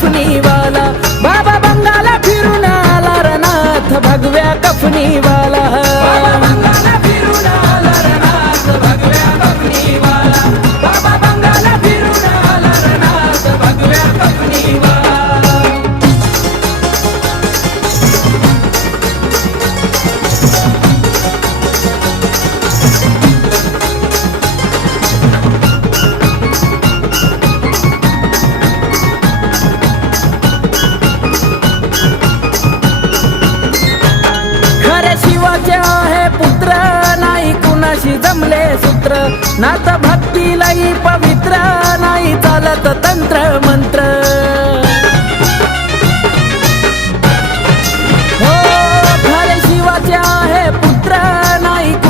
कफनीवाला, बाबा बंगाला फिरून आला रनाथ भगव्या कफनीवाला, बाबा बंगाला फिरून आला रनाथ भगव्या कफनीवाला, बाबा बंगाला फिरून आला रनाथ भगव्या कफनीवाला. आहे पुत्र नाही कुणाशी जमले सूत्र, नात भक्तीलाही पवित्र नाही चालत तंत्र मंत्र.